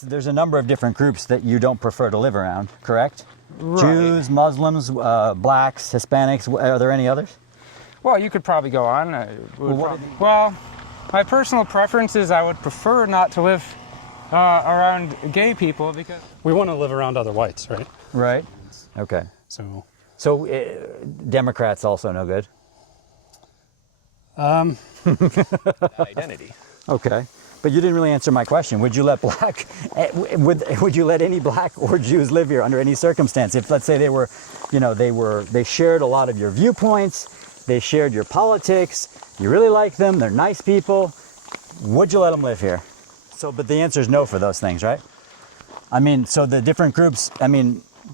There's a number of different groups that you don't prefer to live around, correct? Right. Jews, Muslims, blacks, Hispanics. Are there any others? Well, you could probably go on. Well, my personal preference is I would prefer not to live around gay people because we want to live around other whites, right? Right. Okay. So Democrats also no good. Identity. Okay. But you didn't really answer my question. Would you let would you let any black or Jews live here under any circumstance? If, let's say, they shared a lot of your viewpoints, they shared your politics, you really like them, they're nice people, would you let them live here? But the answer is no for those things, right? I mean, so the different groups,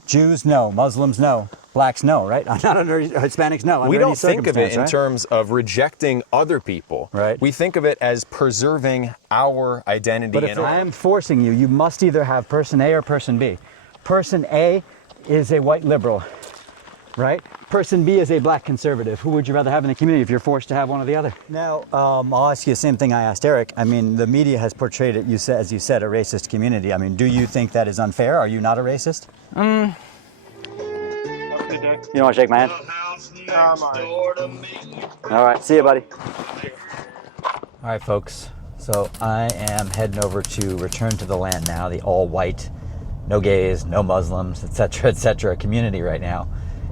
Jews, no. Muslims, no. Blacks, no, right? Not under Hispanics, no. We don't think of it in terms of rejecting other people. Right. We think of it as preserving our identity. But if I am forcing you, you must either have person A or person B. Person A is a white liberal, right? Person B is a black conservative. Who would you rather have in the community if you're forced to have one or the other? Now, I'll ask you the same thing I asked Eric. The media has portrayed it, as you said, a racist community. Do you think that is unfair? Are you not a racist? You don't want to shake my hand? All right, see you, buddy. All right, folks. So I am heading over to Return to the Land now, the all-white, no gays, no Muslims, etc. community right now.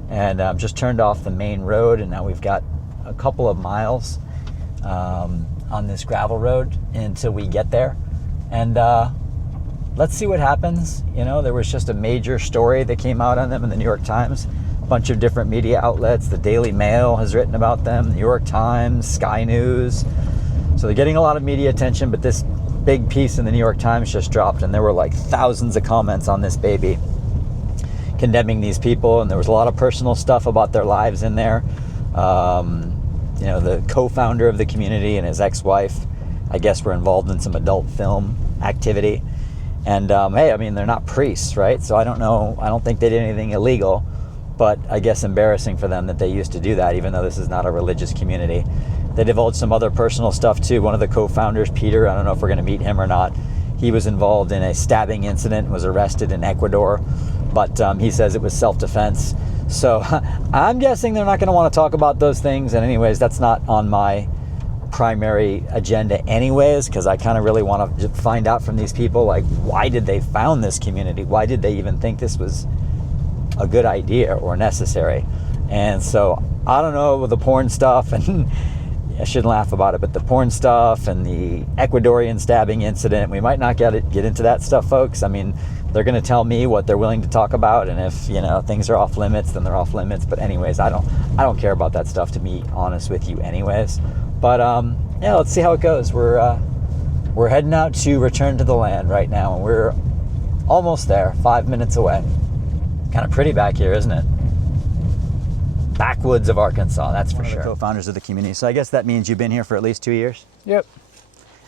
And I'm just turned off the main road, and now we've got a couple of miles on this gravel road until we get there. And let's see what happens. There was just a major story that came out on them in the New York Times. A bunch of different media outlets. The Daily Mail has written about them, the New York Times, Sky News. So they're getting a lot of media attention, but this big piece in the New York Times just dropped, and there were like thousands of comments on this baby condemning these people, and there was a lot of personal stuff about their lives in there. The co-founder of the community and his ex-wife, I guess, were involved in some adult film activity. And hey, they're not priests, right? So I don't know. I don't think they did anything illegal, but I guess embarrassing for them that they used to do that, even though this is not a religious community. They divulged some other personal stuff too. One of the co-founders, Peter, I don't know if we're going to meet him or not. He was involved in a stabbing incident, was arrested in Ecuador, but he says it was self-defense. So I'm guessing they're not going to want to talk about those things. And anyways, that's not on my primary agenda anyways, because I kind of really want to find out from these people, like, why did they found this community? Why did they even think this was a good idea or necessary? And so I don't know, with the porn stuff, and I shouldn't laugh about it, but the porn stuff and the Ecuadorian stabbing incident, we might not get into that stuff, folks. They're going to tell me what they're willing to talk about, and if things are off limits, then they're off limits. But anyways, I don't care about that stuff, to be honest with you anyways. But let's see how it goes. We're heading out to Return to the Land right now, and we're almost there, 5 minutes away. Kind of pretty back here, isn't it? Backwoods of Arkansas, that's for sure. Co-founders of the community. So I guess that means you've been here for at least 2 years? Yep.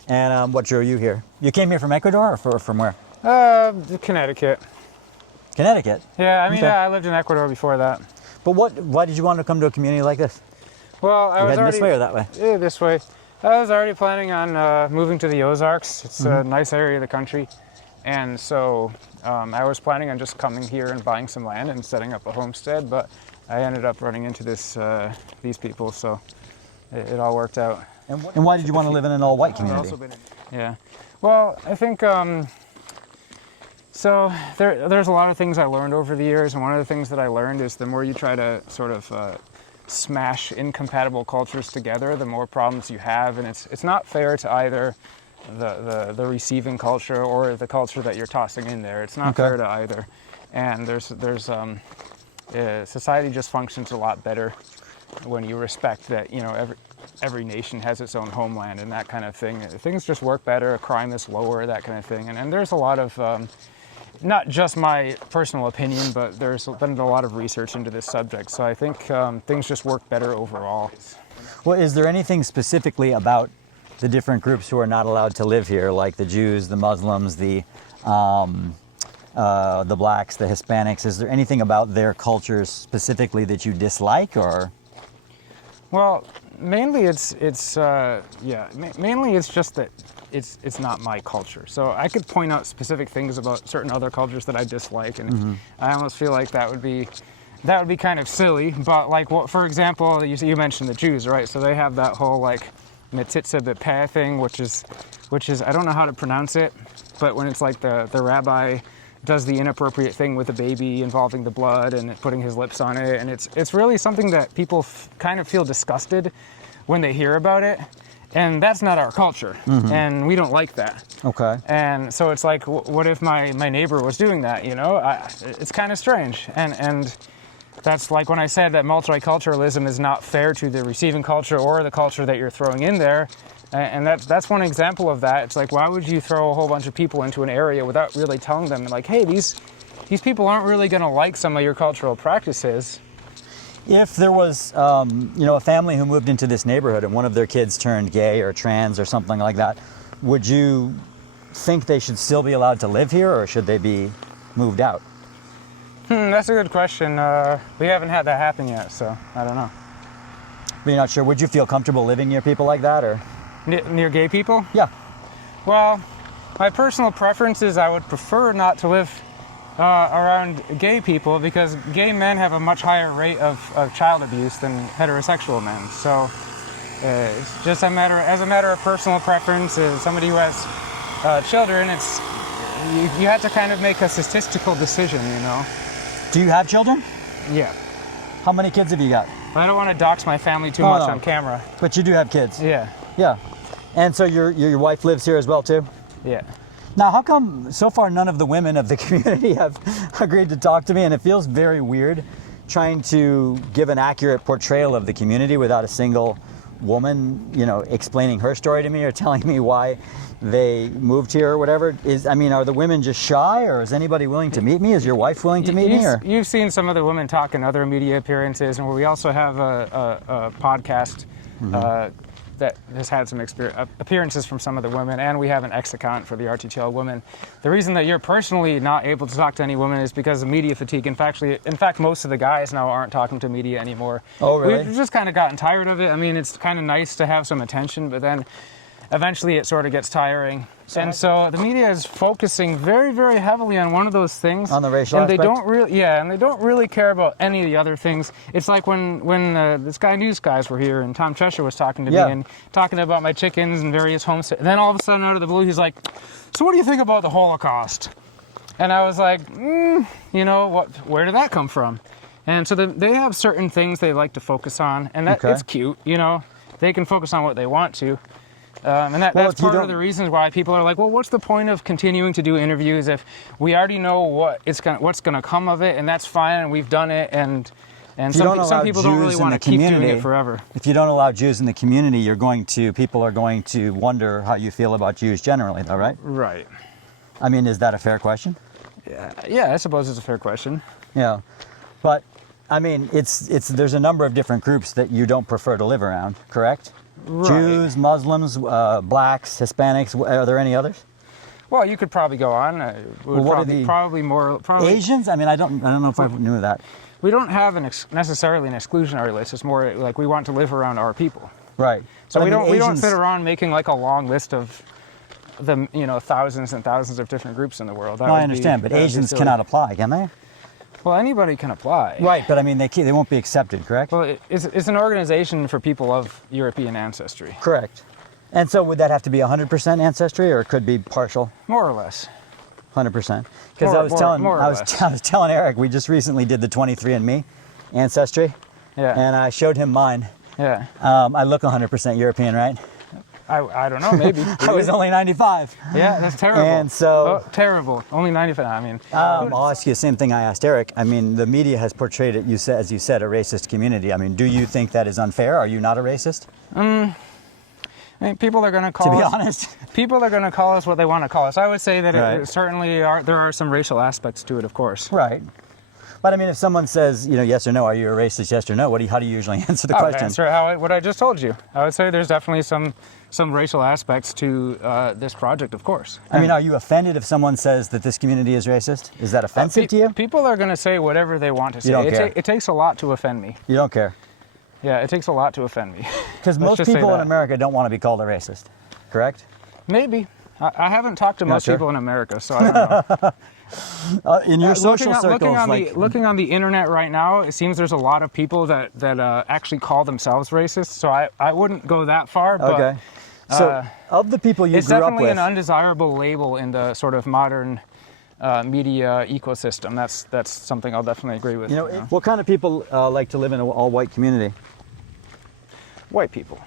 And what drew you here? You came here from Ecuador or from where? Connecticut. Connecticut? Yeah, Okay. I lived in Ecuador before that. But why did you want to come to a community like this? Well, I was heading already this way or that way? Yeah, this way. I was already planning on moving to the Ozarks. It's a nice area of the country. And so I was planning on just coming here and buying some land and setting up a homestead, but I ended up running into these people, so it all worked out. And why did you want to live in an all-white community? Yeah. Well, I think, so there's a lot of things I learned over the years, and one of the things that I learned is the more you try to sort of smash incompatible cultures together, the more problems you have, and it's not fair to either the receiving culture or the culture that you're tossing in there. It's not fair to either. And society just functions a lot better when you respect that, every nation has its own homeland and that kind of thing. Things just work better, crime is lower, that kind of thing. And there's a lot of, not just my personal opinion, but there's been a lot of research into this subject. So I think things just work better overall. Well, is there anything specifically about the different groups who are not allowed to live here, like the Jews, the Muslims, the blacks, the Hispanics? Is there anything about their cultures specifically that you dislike, or? Well, mainly it's just that it's not my culture. So I could point out specific things about certain other cultures that I dislike, and I almost feel like that would be kind of silly. But like, what, for example, you mentioned the Jews, right? So they have that whole like Mitzvah B'Peh thing, which is I don't know how to pronounce it, but when it's like the rabbi does the inappropriate thing with the baby involving the blood and putting his lips on it, and it's really something that people kind of feel disgusted when they hear about it, and that's not our culture, and we don't like that. Okay. And so it's like, what if my neighbor was doing that? You know, it's kind of strange, and that's like when I said that multiculturalism is not fair to the receiving culture or the culture that you're throwing in there. And that's one example of that. It's like, why would you throw a whole bunch of people into an area without really telling them, like, hey, these people aren't really going to like some of your cultural practices? If there was, a family who moved into this neighborhood and one of their kids turned gay or trans or something like that, would you think they should still be allowed to live here, or should they be moved out? That's a good question. We haven't had that happen yet, so I don't know. But you're not sure. Would you feel comfortable living near people like that, or? Near gay people? Yeah. Well, my personal preference is I would prefer not to live around gay people, because gay men have a much higher rate of child abuse than heterosexual men. So it's just as a matter of personal preference. As somebody who has children, it's you have to kind of make a statistical decision, you know. Do you have children? Yeah. How many kids have you got? I don't want to dox my family too much on camera. But you do have kids? Yeah. Yeah. And so your wife lives here as well, too? Yeah. Now, how come so far none of the women of the community have agreed to talk to me? And it feels very weird trying to give an accurate portrayal of the community without a single woman, explaining her story to me or telling me why they moved here or whatever. Are the women just shy, or is anybody willing to meet me? Is your wife willing to meet me? Or? You've seen some of the women talk in other media appearances, and we also have a podcast that has had some appearances from some of the women, and we have an X account for the RTTL women. The reason that you're personally not able to talk to any women is because of media fatigue. In fact, most of the guys now aren't talking to media anymore. Oh, really? We've just kind of gotten tired of it. I mean, it's kind of nice to have some attention, but then eventually it sort of gets tiring. And so the media is focusing very, very heavily on one of those things. On the racial aspect? And they don't really care about any of the other things. It's like when the Sky News guys were here and Tom Cheshire was talking to me and talking about my chickens and various homesteads. And then all of a sudden, out of the blue, he's like, so what do you think about the Holocaust? And I was like, where did that come from? And so they have certain things they like to focus on, and it's cute, They can focus on what they want to. And that's part of the reasons why people are like, well, what's the point of continuing to do interviews if we already know what's going to come of it, and that's fine, and we've done it, and some people don't really want to keep doing it forever. If you don't allow Jews in the community, people are going to wonder how you feel about Jews generally, though, right? Right. Is that a fair question? Yeah, I suppose it's a fair question. Yeah, but there's a number of different groups that you don't prefer to live around, correct? Right. Jews, Muslims, blacks, Hispanics. Are there any others? Well, you could probably go on. Probably more. Asians? I don't know if I knew that. We don't have necessarily an exclusionary list. It's more like we want to live around our people. Right. So we don't sit around making like a long list of the thousands and thousands of different groups in the world. I understand, but Asians cannot apply, can they? Well, anybody can apply. Right, but they won't be accepted, correct? Well, it's an organization for people of European ancestry. Correct. And so would that have to be 100% ancestry, or it could be partial? More or less. 100%. Because I was telling Eric, we just recently did the 23andMe ancestry. Yeah. And I showed him mine. Yeah. I look 100% European, right? I don't know, maybe. I was only 95. Yeah, that's terrible. And so... Oh, terrible. Only 95, I'll ask you the same thing I asked Eric. The media has portrayed it, as you said, a racist community. Do you think that is unfair? Are you not a racist? People are going to call us... To be honest? People are going to call us what they want to call us. I would say that there are some racial aspects to it, of course. Right. But if someone says, yes or no, are you a racist, yes or no, how do you usually answer the question? Answer what I just told you. I would say there's definitely some racial aspects to this project, of course. Are you offended if someone says that this community is racist? Is that offensive to you? People are going to say whatever they want to say. You don't care. It takes a lot to offend me. You don't care? Yeah, it takes a lot to offend me. Because most people in America don't want to be called a racist, correct? Maybe. I haven't talked to most sure. people in America, so I don't know. In your social circles, looking on the internet right now, it seems there's a lot of people that actually call themselves racist. So I wouldn't go that far. But, okay. So of the people you it's grew up definitely with, an undesirable label in the sort of modern media ecosystem. That's something I'll definitely agree with. What kind of people like to live in an all-white community? White people.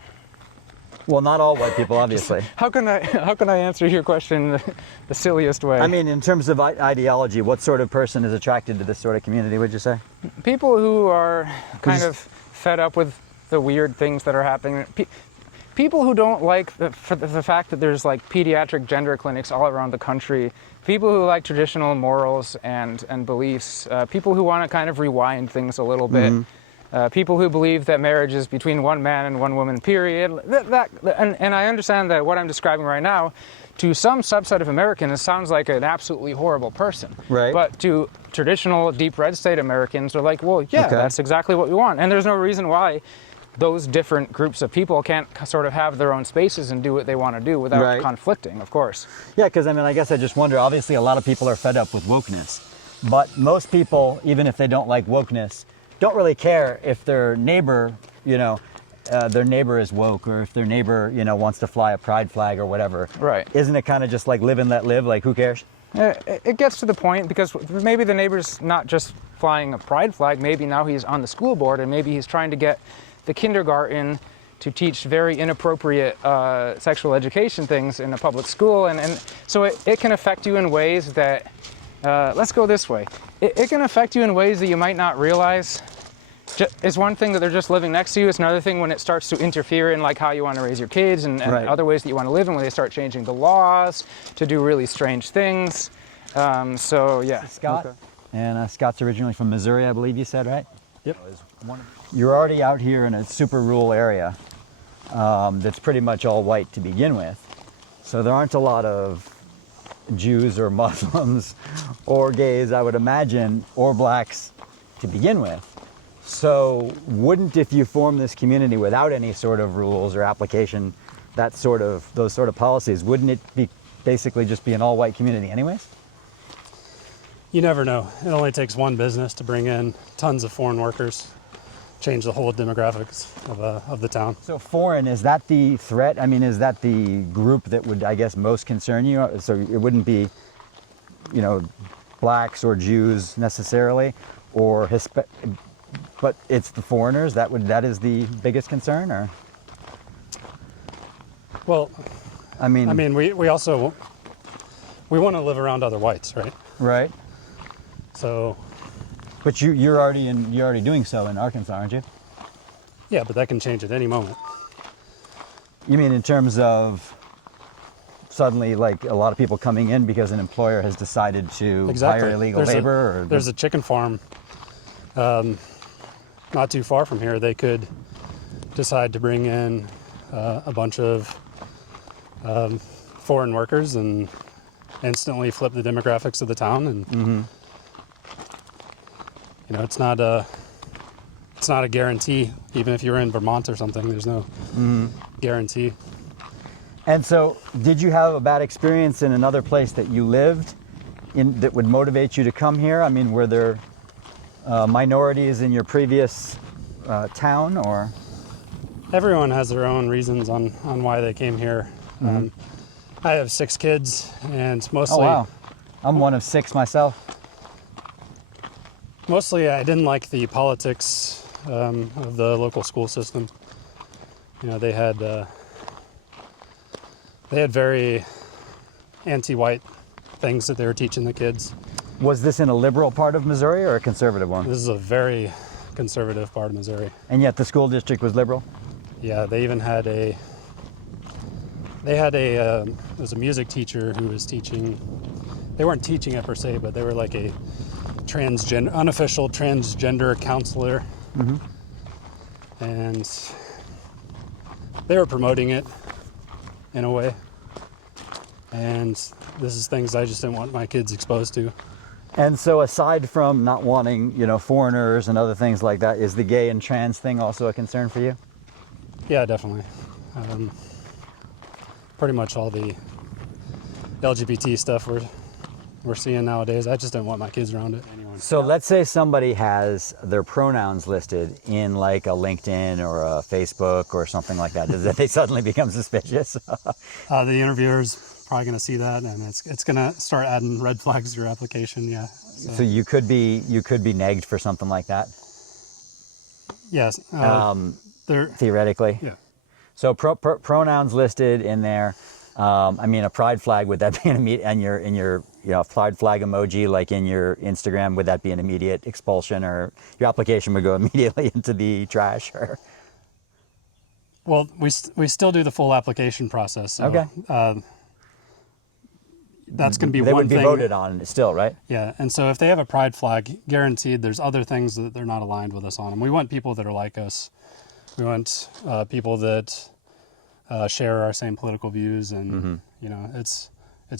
Well, not all white people, obviously. How can I answer your question the silliest way? I mean, in terms of ideology, what sort of person is attracted to this sort of community, would you say? People who are kind of fed up with the weird things that are happening. People who don't like the fact that there's like pediatric gender clinics all around the country. People who like traditional morals and beliefs. People who want to kind of rewind things a little bit. People who believe that marriage is between one man and one woman, period. And I understand that what I'm describing right now, to some subset of Americans, sounds like an absolutely horrible person. Right. But to traditional deep red state Americans, they're like, well, yeah, that's exactly what we want. And there's no reason why those different groups of people can't sort of have their own spaces and do what they want to do without conflicting, of course. Yeah, because I mean, I guess I just wonder, obviously a lot of people are fed up with wokeness, but most people, even if they don't like wokeness, don't really care if their neighbor, their neighbor is woke, or if their neighbor, wants to fly a pride flag or whatever. Right. Isn't it kind of just like live and let live? Like, who cares? It gets to the point because maybe the neighbor's not just flying a pride flag. Maybe now he's on the school board, and maybe he's trying to get the kindergarten to teach very inappropriate sexual education things in a public school. And so it can affect you in ways that, let's go this way. It can affect you in ways that you might not realize. It's one thing that they're just living next to you. It's another thing when it starts to interfere in like how you want to raise your kids and other ways that you want to live, and when they start changing the laws to do really strange things. So yeah. Scott, and Scott's originally from Missouri, I believe you said, right? Yep. You're already out here in a super rural area that's pretty much all white to begin with. So there aren't a lot of Jews or Muslims or gays, I would imagine, or blacks to begin with. So wouldn't, if you form this community without any sort of rules or application, those sort of policies, wouldn't it be basically just be an all-white community anyways? You never know. It only takes one business to bring in tons of foreign workers, change the whole demographics of the town. So foreign, is that the threat? I mean, is that the group that would, I guess, most concern you? So it wouldn't be, blacks or Jews necessarily, or but it's the foreigners that is the biggest concern, or? Well, I mean, we also want to live around other whites, right? Right. So. But you're already doing so in Arkansas, aren't you? Yeah, but that can change at any moment. You mean in terms of suddenly, like, a lot of people coming in because an employer has decided to hire illegal labor? There's a chicken farm not too far from here. They could decide to bring in a bunch of foreign workers and instantly flip the demographics of the town. And it's not a guarantee. Even if you're in Vermont or something, there's no guarantee. And so, did you have a bad experience in another place that you lived in that would motivate you to come here? I mean, were there minorities in your previous town, or? Everyone has their own reasons on why they came here. I have 6 kids, and mostly... Oh, wow. I'm one of 6 myself. Mostly, I didn't like the politics of the local school system. They had very anti-white things that they were teaching the kids. Was this in a liberal part of Missouri or a conservative one? This is a very conservative part of Missouri. And yet the school district was liberal? Yeah, they even had there was a music teacher who was teaching. They weren't teaching it per se, but they were like a unofficial transgender counselor. And they were promoting it in a way. And this is things I just didn't want my kids exposed to. And so aside from not wanting, foreigners and other things like that, is the gay and trans thing also a concern for you? Yeah, definitely. Pretty much all the LGBT stuff we're seeing nowadays. I just don't want my kids around it. So let's say somebody has their pronouns listed in like a LinkedIn or a Facebook or something like that. Does they suddenly become suspicious? The interviewer's probably going to see that, and it's going to start adding red flags to your application. Yeah. So you could be negged for something like that. Yes. Theoretically. Yeah. So pronouns listed in there. I mean, a pride flag, would that be an immediate, and in your pride flag emoji, like in your Instagram, would that be an immediate expulsion, or your application would go immediately into the trash? Or? Well, we still do the full application process. So, okay. That's going to be they one would thing. be voted on still, right? Yeah, and so if they have a pride flag, guaranteed there's other things that they're not aligned with us on. And we want people that are like us. We want people that share our same political views, and it's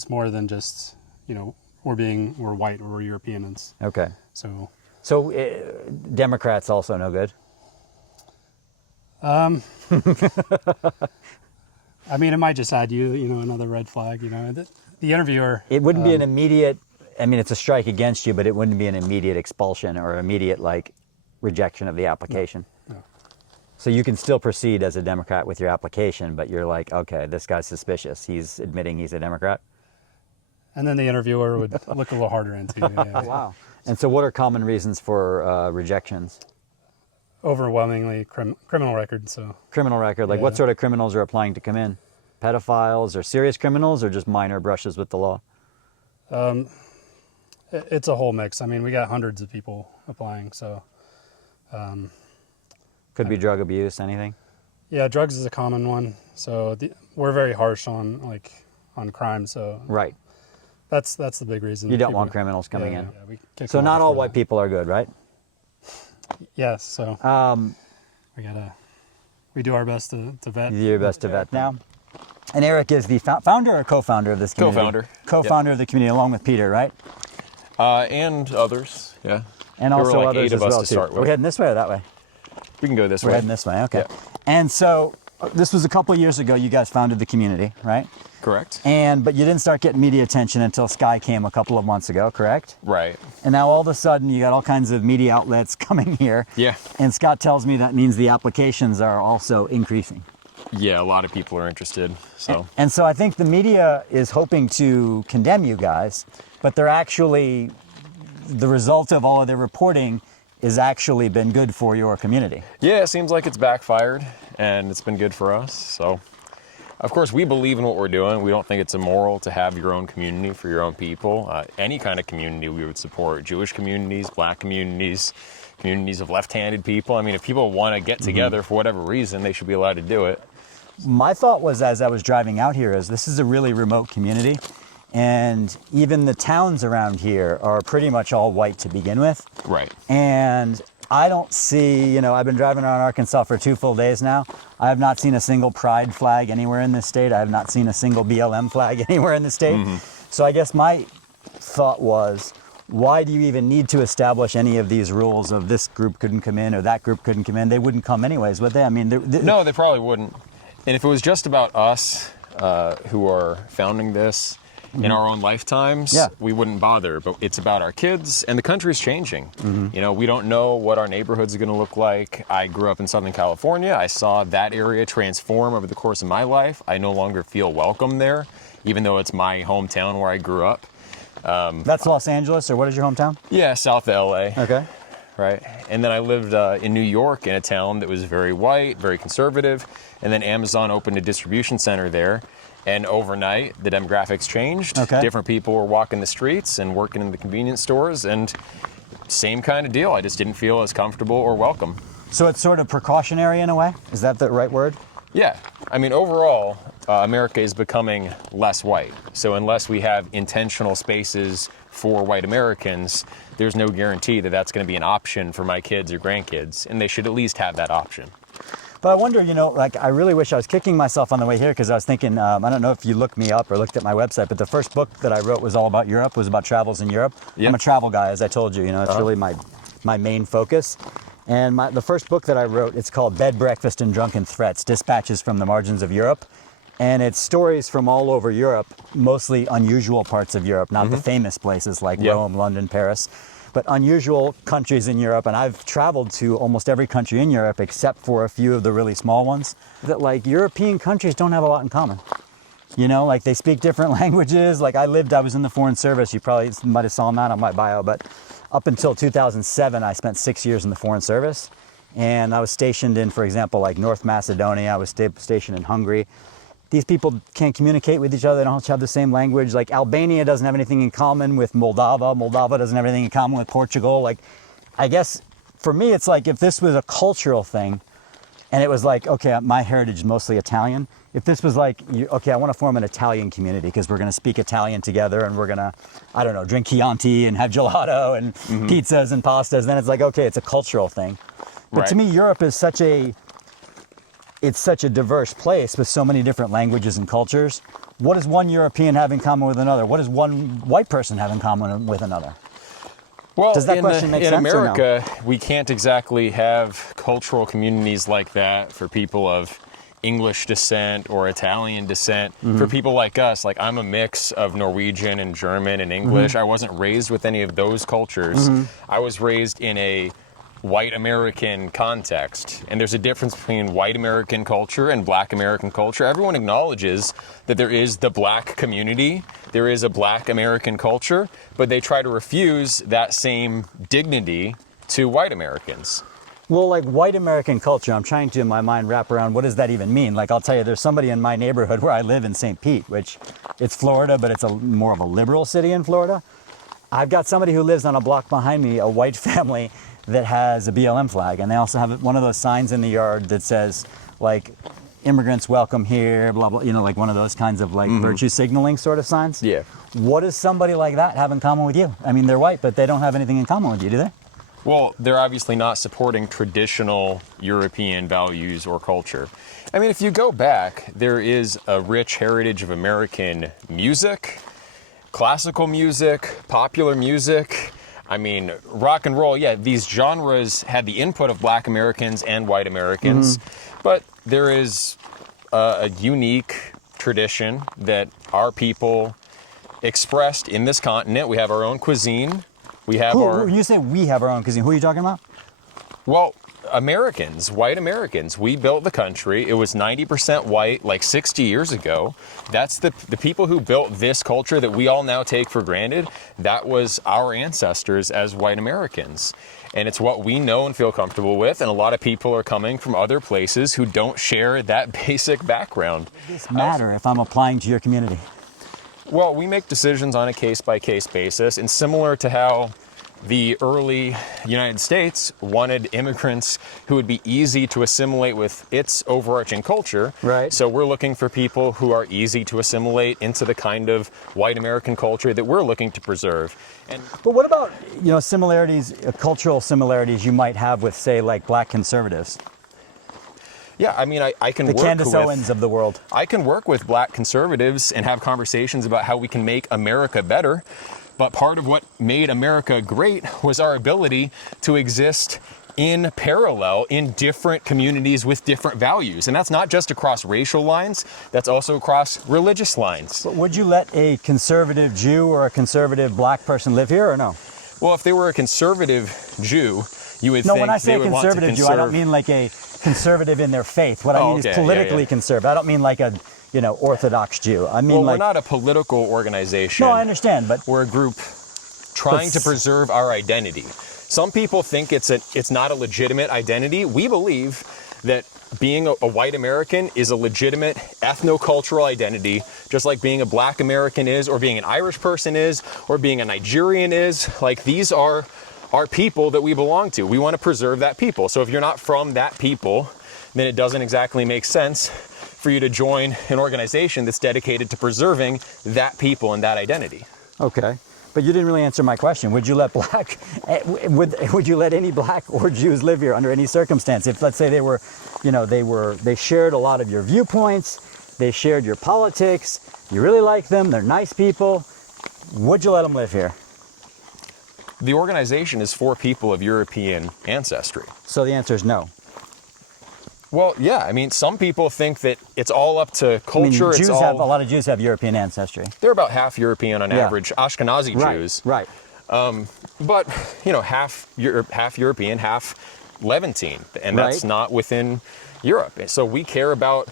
more than just we're white or we're Europeans. Okay. So Democrats also no good. I mean, it might just add another red flag. The interviewer. It wouldn't be an immediate. I mean, it's a strike against you, but it wouldn't be an immediate expulsion or immediate rejection of the application. No. So you can still proceed as a Democrat with your application, but you're like, okay, this guy's suspicious. He's admitting he's a Democrat. And then the interviewer would look a little harder into you. Yeah. Wow. And so what are common reasons for rejections? Overwhelmingly criminal record. So criminal record, like what sort of criminals are applying to come in? Pedophiles or serious criminals, or just minor brushes with the law? It's a whole mix. I mean, we got hundreds of people applying, so. Could be drug abuse, anything? Yeah, drugs is a common one. So we're very harsh on crime. So right. That's the big reason. You don't want criminals coming in. Yeah, we kick so them not off all for white that. people are good, right? Yes. So we do our best to vet. You do your best to vet. Now, and Eric is the founder or co-founder of this community? Co-founder. Co-founder of the community, along with Peter, right? And others, yeah. And There also were like others 8 of as us well to too. start Are we with. heading this way or that way? We can go this We're way. heading this way, okay. Yep. And so this was a couple years ago. You guys founded the community, right? Correct. But you didn't start getting media attention until Sky came a couple of months ago, correct? Right. And now all of a sudden you got all kinds of media outlets coming here. Yeah. And Scott tells me that means the applications are also increasing. Yeah, a lot of people are interested. So. And so I think the media is hoping to condemn you guys, but they're actually, the result of all of their reporting has actually been good for your community. Yeah, it seems like it's backfired, and it's been good for us. So, of course, we believe in what we're doing. We don't think it's immoral to have your own community for your own people. Any kind of community we would support. Jewish communities, black communities, communities of left-handed people. I mean, if people want to get together for whatever reason, they should be allowed to do it. My thought was, as I was driving out here, is this is a really remote community, and even the towns around here are pretty much all white to begin with. Right. And I don't see, I've been driving around Arkansas for 2 full days now. I have not seen a single pride flag anywhere in this state. I have not seen a single BLM flag anywhere in the state. Mm-hmm. So I guess my thought was, why do you even need to establish any of these rules of this group couldn't come in or that group couldn't come in? They wouldn't come anyways, would they? I mean, no, they probably wouldn't. And if it was just about us who are founding this in our own lifetimes, we wouldn't bother. But it's about our kids, and the country's changing. Mm-hmm. We don't know what our neighborhoods are going to look like. I grew up in Southern California. I saw that area transform over the course of my life. I no longer feel welcome there, even though it's my hometown where I grew up. That's Los Angeles, or what is your hometown? Yeah, south of LA. Okay. Right. And then I lived in New York in a town that was very white, very conservative. And then Amazon opened a distribution center there. And overnight, the demographics changed. Okay. Different people were walking the streets and working in the convenience stores. And same kind of deal. I just didn't feel as comfortable or welcome. So it's sort of precautionary in a way? Is that the right word? Yeah. I mean, overall, America is becoming less white. So unless we have intentional spaces for white Americans, there's no guarantee that that's going to be an option for my kids or grandkids, and they should at least have that option. But I wonder, I really wish I was kicking myself on the way here, because I was thinking, I don't know if you looked me up or looked at my website, but the first book that I wrote was all about Europe, was about travels in Europe. Yep. I'm a travel guy, as I told you, it's really my main focus. And the first book that I wrote, it's called Bed, Breakfast, and Drunken Threats, Dispatches from the Margins of Europe. And it's stories from all over Europe, mostly unusual parts of Europe, not the famous places like Rome, London, Paris, but unusual countries in Europe. And I've traveled to almost every country in Europe except for a few of the really small ones, that like European countries don't have a lot in common. You know, like they speak different languages. Like I was in the Foreign Service. You probably might have saw that on my bio, but up until 2007, I spent 6 years in the Foreign Service. And I was stationed in, for example, like North Macedonia. I was stationed in Hungary. These people can't communicate with each other. They don't have the same language. Like Albania doesn't have anything in common with Moldova. Moldova doesn't have anything in common with Portugal. Like, I guess for me, it's like if this was a cultural thing and it was like, okay, my heritage is mostly Italian. If this was like, okay, I want to form an Italian community because we're going to speak Italian together and we're going to, I don't know, drink Chianti and have gelato and pizzas and pastas, then it's like, okay, it's a cultural thing. But to me, Europe is such a diverse place with so many different languages and cultures. What does one European have in common with another? What does one white person have in common with another? Well, does that question make sense? In America, we can't exactly have cultural communities like that for people of English descent or Italian descent. For people like us, like I'm a mix of Norwegian and German and English. I wasn't raised with any of those cultures. I was raised in a white American context. And there's a difference between white American culture and black American culture. Everyone acknowledges that there is the black community, there is a black American culture, but they try to refuse that same dignity to white Americans. Well, like white American culture, I'm trying to in my mind wrap around what does that even mean? Like I'll tell you, there's somebody in my neighborhood where I live in St. Pete, which it's Florida, but it's more of a liberal city in Florida. I've got somebody who lives on a block behind me, a white family, that has a BLM flag, and they also have one of those signs in the yard that says like immigrants welcome here, blah blah, you know, like one of those kinds of like virtue signaling sort of signs. Yeah. What does somebody like that have in common with you? I mean, they're white, but they don't have anything in common with you, do they? Well, they're obviously not supporting traditional European values or culture. I mean, if you go back, there is a rich heritage of American music, classical music, popular music. I mean, rock and roll, yeah, these genres had the input of black Americans and white Americans, but there is a unique tradition that our people expressed in this continent. We have our own cuisine. We have When you say we have our own cuisine, who are you talking about? Well, Americans, white Americans. We built the country. It was 90% white like 60 years ago. That's the people who built this culture that we all now take for granted. That was our ancestors as white Americans. And it's what we know and feel comfortable with. And a lot of people are coming from other places who don't share that basic background. Does this matter if I'm applying to your community? Well, we make decisions on a case-by-case basis, and similar to how the early United States wanted immigrants who would be easy to assimilate with its overarching culture. Right. So we're looking for people who are easy to assimilate into the kind of white American culture that we're looking to preserve. But what about, you know, similarities, cultural similarities you might have with, say, like black conservatives? Yeah, I mean, I can the work Candace with... Owens of the world. I can work with black conservatives and have conversations about how we can make America better. But part of what made America great was our ability to exist in parallel in different communities with different values. And that's not just across racial lines, that's also across religious lines. But would you let a conservative Jew or a conservative black person live here or no? Well, if they were a conservative Jew, you would No, think when I say they would want to conservative Jew, I don't mean like a conservative in their faith. What I mean is politically conservative. I don't mean like a, you know, Orthodox Jew. I mean, well, like, we're not a political organization. No, I understand, but we're a group trying to preserve our identity. Some people think it's not a legitimate identity. We believe that being a white American is a legitimate ethno-cultural identity, just like being a black American is, or being an Irish person is, or being a Nigerian is. Like, these are our people that we belong to. We want to preserve that people. So if you're not from that people, then it doesn't exactly make sense for you to join an organization that's dedicated to preserving that people and that identity. Okay. But you didn't really answer my question. Would you let would you let any black or Jews live here under any circumstance? If, let's say, they were, you know, they shared a lot of your viewpoints, they shared your politics, you really like them, they're nice people, would you let them live here? The organization is for people of European ancestry. So the answer is no. Well, yeah. I mean, some people think that it's all up to culture. I mean, a lot of Jews have European ancestry. They're about half European on average, Ashkenazi Right, Jews. right. But, half European, half Levantine. And that's not within Europe. So we care about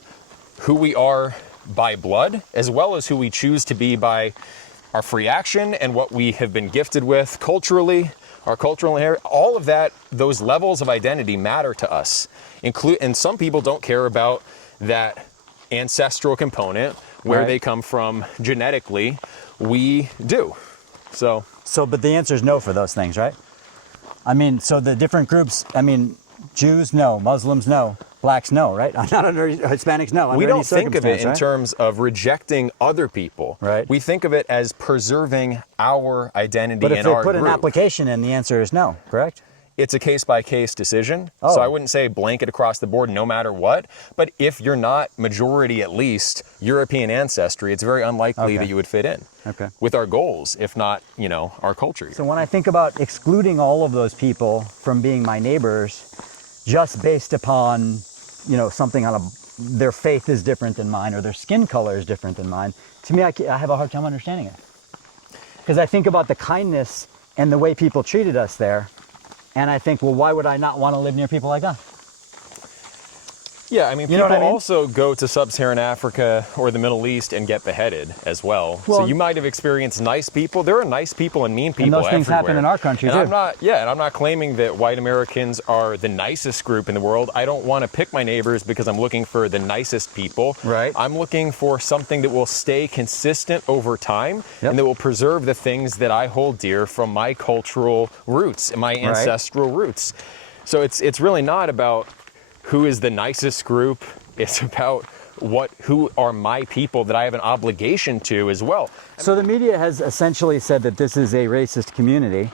who we are by blood, as well as who we choose to be by our free action and what we have been gifted with culturally, our cultural inheritance. All of that, those levels of identity matter to us. And some people don't care about that ancestral component, where they come from genetically. We do. So, but the answer is no for those things, right? I mean, so the different groups, I mean, Jews, no. Muslims, no. Blacks, no, right? Not under Hispanics, no. We don't think of it in terms of rejecting other people. Right. We think of it as preserving our identity but in our group. But if they put an application in, the answer is no, correct? It's a case-by-case decision. Oh. So I wouldn't say blanket across the board no matter what. But if you're not majority, at least, European ancestry, it's very unlikely that you would fit in with our goals, if not, our culture. So when I think about excluding all of those people from being my neighbors just based upon, something their faith is different than mine or their skin color is different than mine, to me, I have a hard time understanding it. Because I think about the kindness and the way people treated us there. And I think, well, why would I not want to live near people like that? Yeah, I mean, You know people what I mean? also go to sub-Saharan Africa or the Middle East and get beheaded as well. So you might have experienced nice people. There are nice people and mean people everywhere. And those things happen in our country, and too. I'm not claiming that white Americans are the nicest group in the world. I don't want to pick my neighbors because I'm looking for the nicest people. Right. I'm looking for something that will stay consistent over time and that will preserve the things that I hold dear from my cultural roots and my ancestral roots. So it's really not about who is the nicest group. It's about who are my people that I have an obligation to as well. So the media has essentially said that this is a racist community.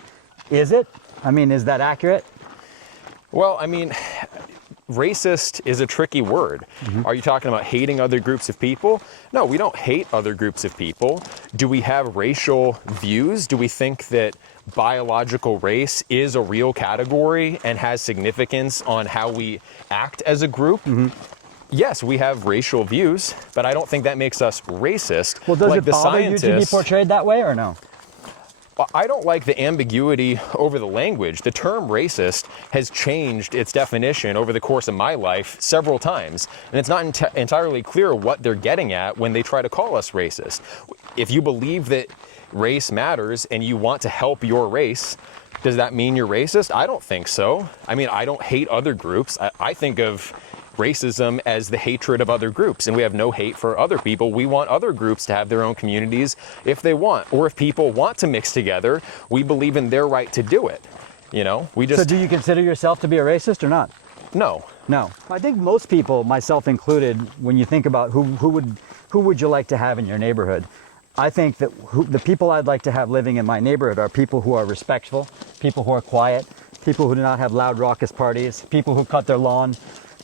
Is it? I mean, is that accurate? Well, I mean, racist is a tricky word. Are you talking about hating other groups of people? No, we don't hate other groups of people. Do we have racial views? Do we think that biological race is a real category and has significance on how we act as a group? Yes, we have racial views, but I don't think that makes us racist. Well, does it bother you to be portrayed that way or no? I don't like the ambiguity over the language. The term racist has changed its definition over the course of my life several times, and it's not entirely clear what they're getting at when they try to call us racist. If you believe that race matters and you want to help your race, does that mean you're racist? I don't think so. I mean, I don't hate other groups. I think of racism as the hatred of other groups, and we have no hate for other people. We want other groups to have their own communities if they want, or if people want to mix together, we believe in their right to do it. So do you consider yourself to be a racist or not? No. I think most people, myself included, when you think about who would you like to have in your neighborhood, I think that the people I'd like to have living in my neighborhood are people who are respectful, people who are quiet, people who do not have loud, raucous parties, people who cut their lawn,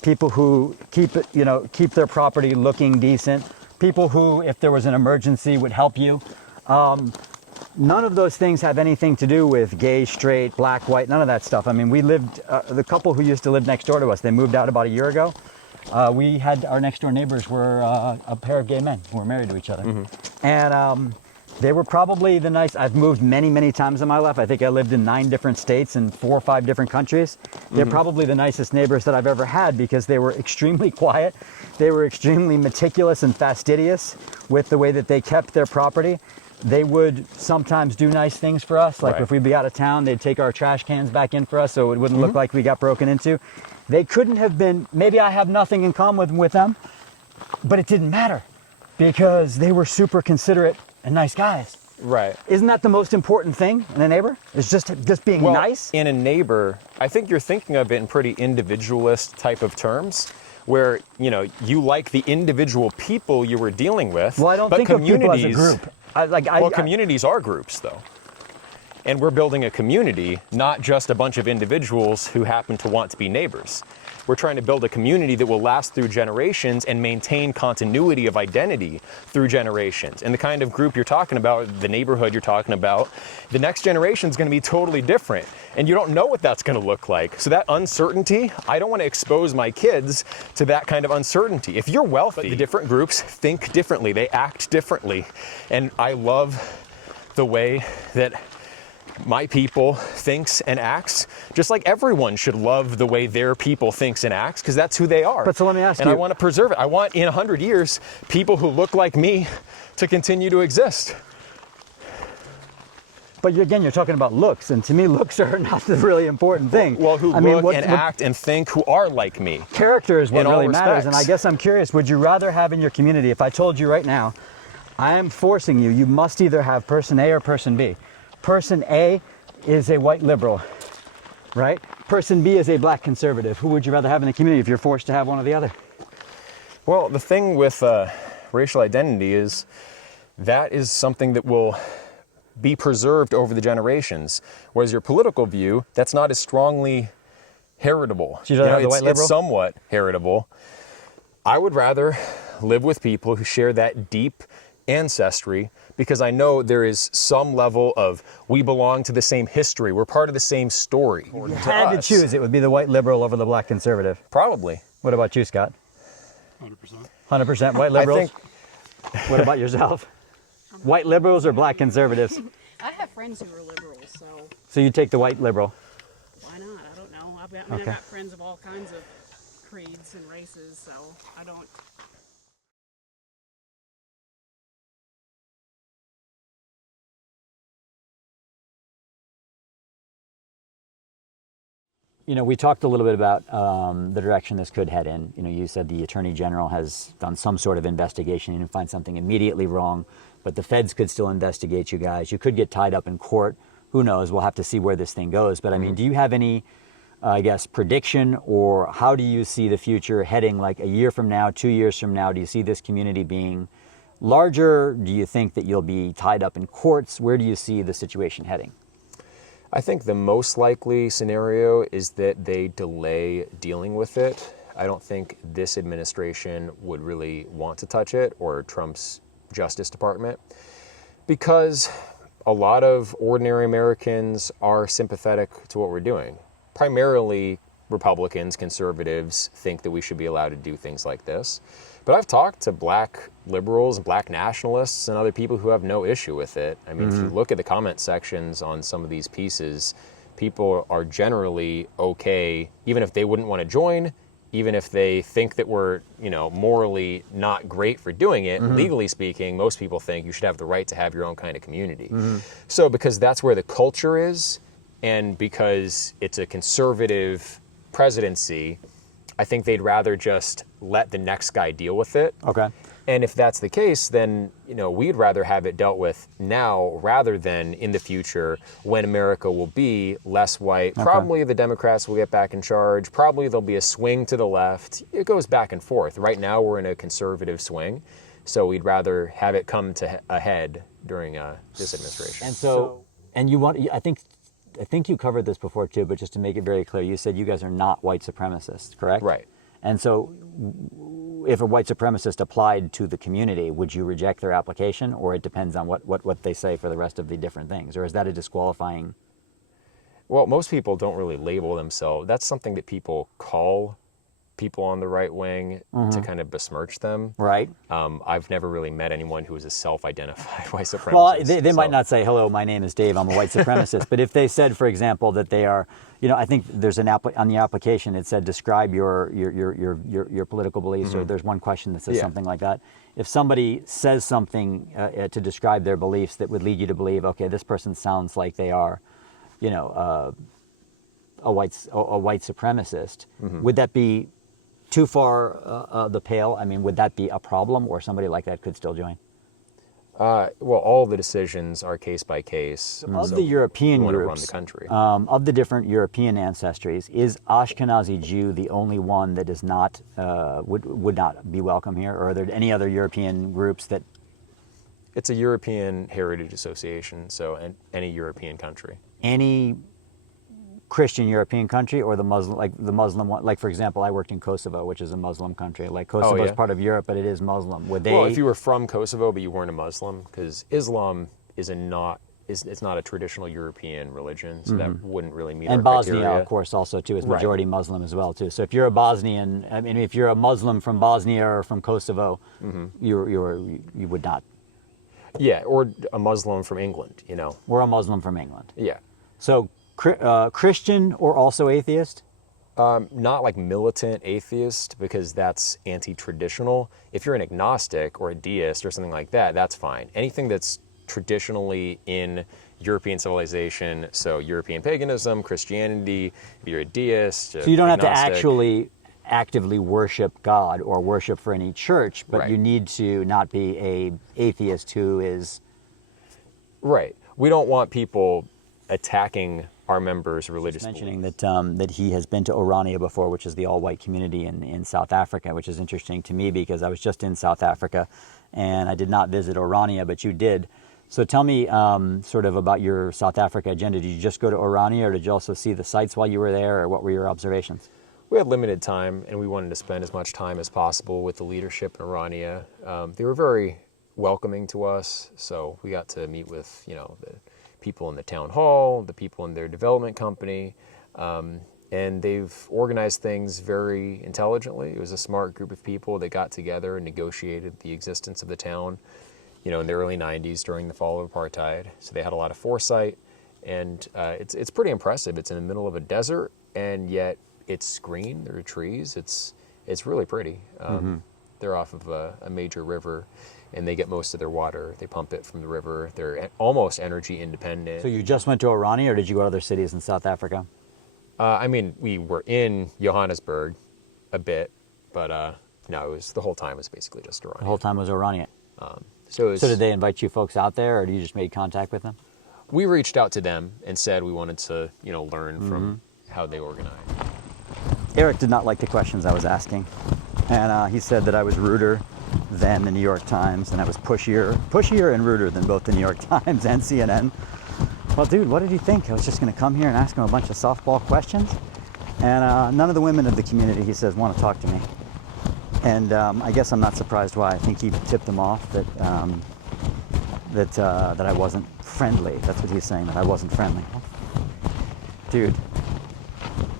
people who keep their property looking decent, people who, if there was an emergency, would help you. None of those things have anything to do with gay, straight, black, white, none of that stuff. I mean, we lived, the couple who used to live next door to us, they moved out about a year ago. We had, our next door neighbors were a pair of gay men who were married to each other. And they were probably the nice, I've moved many, many times in my life. I think I lived in 9 different states and 4 or 5 different countries. They're probably the nicest neighbors that I've ever had because they were extremely quiet. They were extremely meticulous and fastidious with the way that they kept their property. They would sometimes do nice things for us. Like if we'd be out of town, they'd take our trash cans back in for us so it wouldn't look like we got broken into. They couldn't have been, maybe I have nothing in common with them, but it didn't matter because they were super considerate and nice guys. Right. Isn't that the most important thing in a neighbor? Is just being nice? In a neighbor, I think you're thinking of it in pretty individualist type of terms, where you like the individual people you were dealing with. Well, I don't think of people as a group. Communities are groups, though. And we're building a community, not just a bunch of individuals who happen to want to be neighbors. We're trying to build a community that will last through generations and maintain continuity of identity through generations. And the kind of group you're talking about, the neighborhood you're talking about, the next generation is going to be totally different. And you don't know what that's going to look like. So that uncertainty, I don't want to expose my kids to that kind of uncertainty. If you're wealthy, the different groups think differently, they act differently. And I love the way that my people thinks and acts, just like everyone should love the way their people thinks and acts, because that's who they are. But so let me ask you. And I want to preserve it. I want in 100 years, people who look like me to continue to exist. But again, you're talking about looks, and to me, looks are not the really important thing. Well, who look and act and think, who are like me. Character is what in all really matters, respects. and I guess I'm curious, would you rather have in your community, if I told you right now, I am forcing you, you must either have person A or person B. Person A is a white liberal, right? Person B is a black conservative. Who would you rather have in the community if you're forced to have one or the other? Well, the thing with racial identity is that is something that will be preserved over the generations, whereas your political view, that's not as strongly heritable. So you'd rather have the white liberal? It's somewhat heritable. I would rather live with people who share that deep ancestry, because I know there is some level of we belong to the same history, we're part of the same story. If you had to choose, it would be the white liberal over the black conservative. Probably. What about you, Scott? 100%. 100% white liberals? I think, What about yourself? White liberals or black conservatives? I have friends who are liberals, so So you take the white liberal. why not? I don't know. I've Okay. got friends of all kinds of creeds and races, so I don't. You know, we talked a little bit about the direction this could head in. You know, you said the Attorney General has done some sort of investigation and find something immediately wrong, but the feds could still investigate you guys. You could get tied up in court. Who knows? We'll have to see where this thing goes. But I mean, do you have any, I guess, prediction, or how do you see the future heading, like a year from now, 2 years from now? Do you see this community being larger? Do you think that you'll be tied up in courts? Where do you see the situation heading? I think the most likely scenario is that they delay dealing with it. I don't think this administration would really want to touch it, or Trump's Justice Department, because a lot of ordinary Americans are sympathetic to what we're doing. Primarily Republicans, conservatives think that we should be allowed to do things like this. But I've talked to black liberals and black nationalists and other people who have no issue with it. I mean, if you look at the comment sections on some of these pieces, people are generally okay, even if they wouldn't want to join, even if they think that we're, you know, morally not great for doing it. Legally speaking, most people think you should have the right to have your own kind of community. So because that's where the culture is, and because it's a conservative presidency, I think they'd rather just let the next guy deal with it. Okay. And if that's the case, then, you know, we'd rather have it dealt with now rather than in the future when America will be less white. Okay. Probably the Democrats will get back in charge. Probably there'll be a swing to the left. It goes back and forth. Right now we're in a conservative swing. So we'd rather have it come to a head during this administration. And so, and you want, I think you covered this before too, but just to make it very clear, you said you guys are not white supremacists, correct? Right. And so if a white supremacist applied to the community, would you reject their application, or it depends on what they say for the rest of the different things? Or is that a disqualifying? Well, most people don't really label themselves. That's something that people call people on the right wing to kind of besmirch them. Right. I've never really met anyone who is a self-identified white supremacist. Well, they might not say, hello, my name is Dave, I'm a white supremacist. But if they said, for example, that they are, you know, I think there's on the application, it said, describe your political beliefs, or there's one question that says something like that. If somebody says something to describe their beliefs that would lead you to believe, okay, this person sounds like they are, you know, a white supremacist, would that be too far the pale? I mean, would that be a problem, or somebody like that could still join? Well, all the decisions are case by case. Of the European we want groups, to run the country. Of the different European ancestries, is Ashkenazi Jew the only one that is not would not be welcome here, or are there any other European groups that It's a European Heritage Association, so any European country. Any Christian European country, or the Muslim one? Like, for example, I worked in Kosovo, which is a Muslim country. Like, Kosovo is part of Europe, but it is Muslim. Would they? Well, if you were from Kosovo but you weren't a Muslim, because Islam it's not a traditional European religion, so that wouldn't really meet our Bosnia, criteria. of course, also too is majority Muslim as well too. So if you're a Bosnian, I mean, if you're a Muslim from Bosnia or from Kosovo, you would not. Yeah, or a Muslim from England, We're a Muslim from England. Yeah. So Christian or also atheist? Not like militant atheist, because that's anti-traditional. If you're an agnostic or a deist or something like that, that's fine. Anything that's traditionally in European civilization, so European paganism, Christianity, if you're a deist, so you don't agnostic, have to actually actively worship God or worship for any church, but Right. you need to not be a atheist who is... Right. We don't want people attacking our members' religious mentioning beliefs. that he has been to Orania before, which is the all-white community in South Africa, which is interesting to me because I was just in South Africa and I did not visit Orania, but you did. So tell me sort of about your South Africa agenda. Did you just go to Orania, or did you also see the sites while you were there, or what were your observations? We had limited time, and we wanted to spend as much time as possible with the leadership in Orania. They were very welcoming to us, so we got to meet with, the people in the town hall, the people in their development company, and they've organized things very intelligently. It was a smart group of people that got together and negotiated the existence of the town, in the early 90s during the fall of apartheid. So they had a lot of foresight, and it's pretty impressive. It's in the middle of a desert, and yet it's green. There are trees. It's really pretty. They're off of a major river, and they get most of their water. They pump it from the river. They're almost energy independent. So you just went to Orania, or did you go to other cities in South Africa? We were in Johannesburg a bit, but no, the whole time was basically just Orania. The whole time was Orania. So did they invite you folks out there, or you just made contact with them? We reached out to them and said we wanted to, learn from how they organize. Eric did not like the questions I was asking, and he said that I was ruder than the New York Times, and I was pushier and ruder than both the New York Times and CNN. Well, dude, what did he think? I was just going to come here and ask him a bunch of softball questions, and none of the women of the community, he says, want to talk to me. And I guess I'm not surprised why. I think he tipped them off that I wasn't friendly. That's what he's saying, that I wasn't friendly. Dude,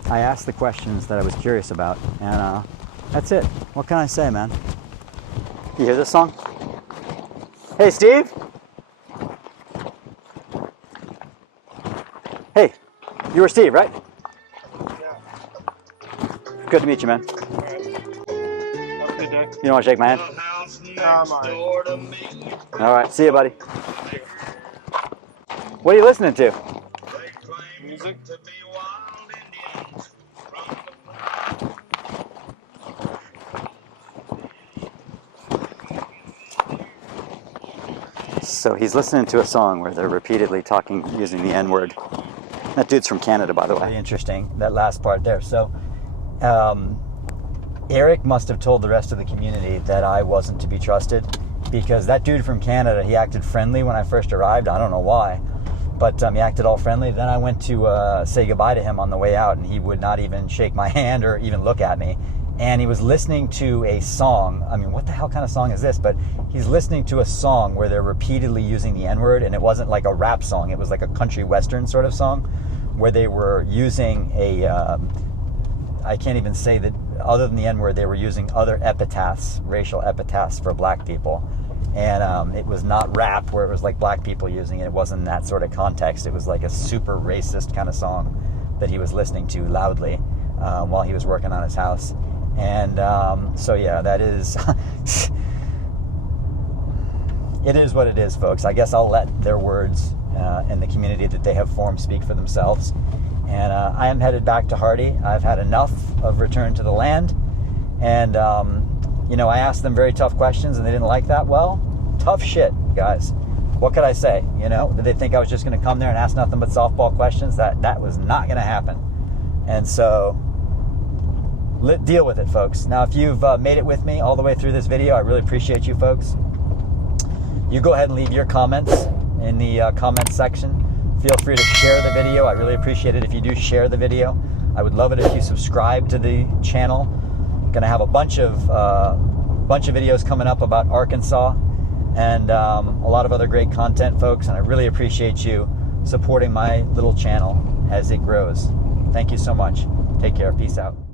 I asked the questions that I was curious about, and that's it. What can I say, man? You hear this song? Hey, Steve? Hey, you were Steve, right? Yeah. Good to meet you, man. Have a good day. You don't want to shake my hand? I'm alright. All right, see you, buddy. What are you listening to? Music? So he's listening to a song where they're repeatedly using the N-word. That dude's from Canada, by the way. Very interesting, that last part there. So Eric must have told the rest of the community that I wasn't to be trusted, because that dude from Canada, he acted friendly when I first arrived. I don't know why, but he acted all friendly. Then I went to say goodbye to him on the way out, and he would not even shake my hand or even look at me. And he was listening to a song. I mean, what the hell kind of song is this? But he's listening to a song where they're repeatedly using the N-word, and it wasn't like a rap song. It was like a country western sort of song where they were using I can't even say that, other than the N-word, they were using other epithets, racial epithets for black people. And it was not rap where it was like black people using it. It wasn't in that sort of context. It was like a super racist kind of song that he was listening to loudly while he was working on his house. And so yeah, that is it is what it is, folks. I guess I'll let their words and the community that they have formed speak for themselves. And I am headed back to Hardy. I've had enough of return to the land. And I asked them very tough questions and they didn't like that. Well, tough shit, guys. What could I say? Did they think I was just going to come there and ask nothing but softball questions? That was not going to happen. And so deal with it, folks. Now, if you've made it with me all the way through this video, I really appreciate you folks. you go ahead and leave your comments in the comments section. Feel free to share the video. I really appreciate it if you do share the video. I would love it if you subscribe to the channel. Gonna have a bunch of videos coming up about Arkansas and a lot of other great content, folks, and I really appreciate you supporting my little channel as it grows. Thank you so much. Take care. Peace out.